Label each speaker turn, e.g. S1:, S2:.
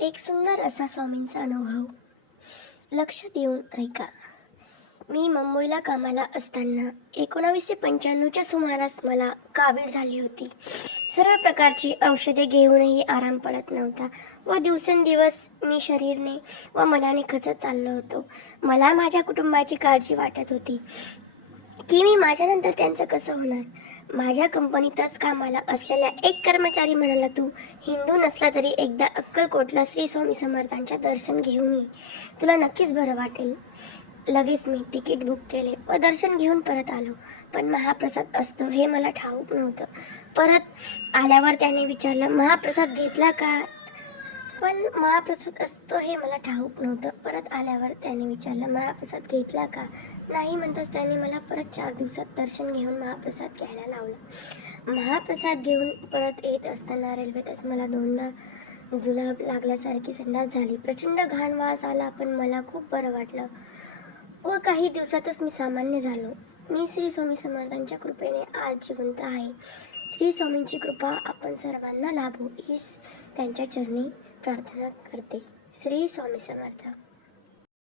S1: एक सुंदर असा स्वामींचा अनुभव. लक्ष देऊन ऐका. मी मुंबईला कामाला असताना एकोणावीसशे पंच्याण्णवच्या सुमारास मला कावीळ झाली होती. सर्व प्रकारची औषधे घेऊनही आराम पडत नव्हता व दिवसेंदिवस मी शरीरने व मनाने खचत चाललो होतो. मला माझ्या कुटुंबाची काळजी वाटत होती. की मी माझ्यानंतर त्यांचं कसं होणार? माझ्या कंपनीतच कामाला असलेला एक कर्मचारी म्हणाला तू हिंदू नसला तरी एकदा अक्कलकोटला श्री स्वामी समर्थांच्या दर्शन घेऊन ये. तुला नक्कीच बरं वाटेल. लगेच मी तिकीट बुक केले व दर्शन घेऊन परत आलो. पण महाप्रसाद असतो हे मला ठाऊक नव्हतं. परत आल्यावर त्याने विचारलं महाप्रसाद घेतला का? पण महाप्रसाद असतो हे मला ठाऊक नव्हतं. परत आल्यावर त्याने विचारलं महाप्रसाद घेतला का? नाही म्हणताच त्याने मला परत चार दिवसात दर्शन घेऊन महाप्रसाद घ्यायला लावलं. महाप्रसाद घेऊन परत येत असताना रेल्वेतच मला दोनदा जुलाब लागल्यासारखी संडास झाली. प्रचंड घाण वास आला पण मला खूप बरं वाटलं. व काही दिवसातच मी सामान्य झालो. मी श्री स्वामी समर्थांच्या कृपेने आज जिवंत आहे. श्री स्वामींची कृपा आपण सर्वांना लाभो. हीच त्यांच्या चरणी प्रार्थना करते. श्री स्वामी समर्थ.